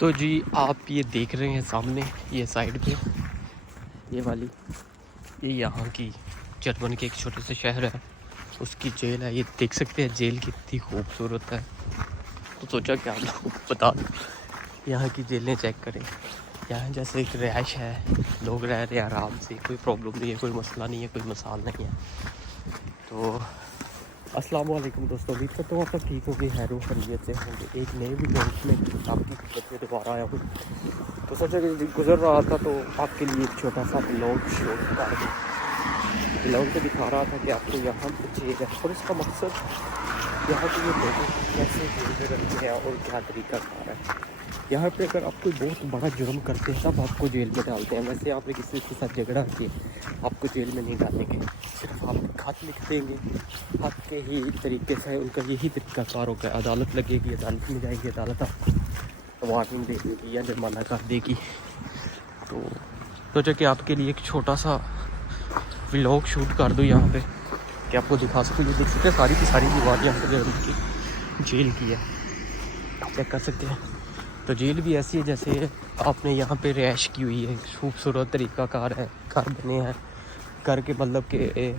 तो जी आप ये देख रहे हैं सामने ये साइड पे ये वाली ये यहाँ की जर्मन के एक छोटे से शहर है उसकी जेल है। ये देख सकते हैं जेल कितनी खूबसूरत है। तो सोचा कि आप लोगों को बता दूँ यहाँ की जेलें चेक करें। यहाँ जैसे एक रैश है, लोग रह रहे हैं आराम से, कोई प्रॉब्लम नहीं है, कोई मसला नहीं है, कोई मसाल नहीं है। तो अस्सलाम वालेकुम दोस्तों, उम्मीद करता हूँ आप सब ठीक होंगे, हैरो खैरियत से होंगे। एक नए वीडियो में आपकी खिदमत में दोबारा आया हूँ। तो सोचा कि गुजर रहा था तो आपके लिए एक छोटा सा ब्लॉग शो कर दूँ। ब्लॉग में दिखा रहा था कि आपको यहाँ पे जेल है और इसका मकसद यहाँ पे ये लोगों को कैसे जेल में रखते हैं और क्या तरीका कार है। यहाँ पे अगर आप कोई बहुत बड़ा जुर्म करते हैं तब आपको जेल में डालते हैं। वैसे आपने किसी के साथ झगड़ा किए आपको जेल में नहीं डालेंगे, सिर्फ आप खत लिख देंगे। खत के ही तरीके से उनका यही तरीका कार होगा। अदालत लगेगी, अदालत में जाएगी, अदालत आपको वार्निंग दे देगी या जुर्माना कर देगी। तो सोचा कि आपके लिए एक छोटा सा व्लॉग शूट कर दूँ यहाँ पे कि आपको दिखा सकूँ। ये देख सकते हैं सारी की सारी दीवार यहाँ पे की जेल की है, चेक कर सकते हैं। तो जेल भी ऐसी है जैसे आपने यहाँ पे रैश की हुई है, खूबसूरत तरीका कार है, घर बने हैं। घर के मतलब के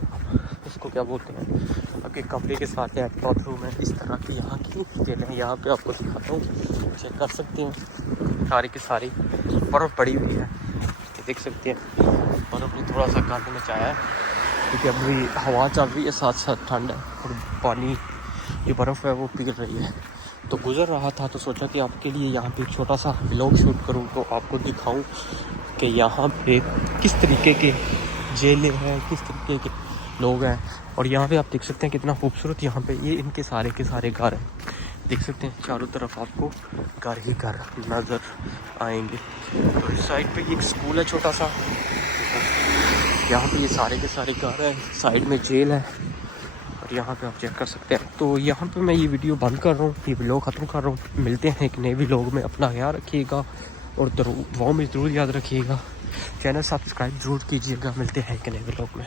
उसको क्या बोलते हैं, आपके कमरे के साथ है, बाथरूम है, इस तरह की यहाँ की जेल है। यहाँ पे आपको दिखाता हूँ, चेक कर सकते हैं। सारी की सारी बर्फ़ पड़ी हुई है, ये देख सकते हैं। बर्फ़ ने थोड़ा सा गंद मचाया है क्योंकि अभी हवा चल रही है, साथ साथ ठंड है और पानी ये बर्फ़ है वो पिघल रही है। तो गुज़र रहा था तो सोचा कि आपके लिए यहाँ पे एक छोटा सा व्लॉग शूट करूँ तो आपको दिखाऊं कि यहाँ पे किस तरीके के जेलें हैं, किस तरीके के लोग हैं। और यहाँ पे आप देख सकते हैं कितना खूबसूरत यहाँ पे ये इनके सारे के सारे घर हैं। देख सकते हैं चारों तरफ आपको घर ही घर नज़र आएंगे। तो इस साइड पे एक स्कूल है छोटा सा, यहाँ पे ये सारे के सारे घर हैं, साइड में जेल है और यहाँ पे आप चेक कर सकते हैं। तो यहाँ पे मैं ये वीडियो बंद कर रहा हूँ, ये व्लॉग ख़त्म कर रहा हूँ। मिलते हैं एक नए व्लॉग में, अपना ख्याल रखिएगा और दुआओं में ज़रूर याद रखिएगा। चैनल सब्सक्राइब ज़रूर कीजिएगा। मिलते हैं एक नए व्लॉग में।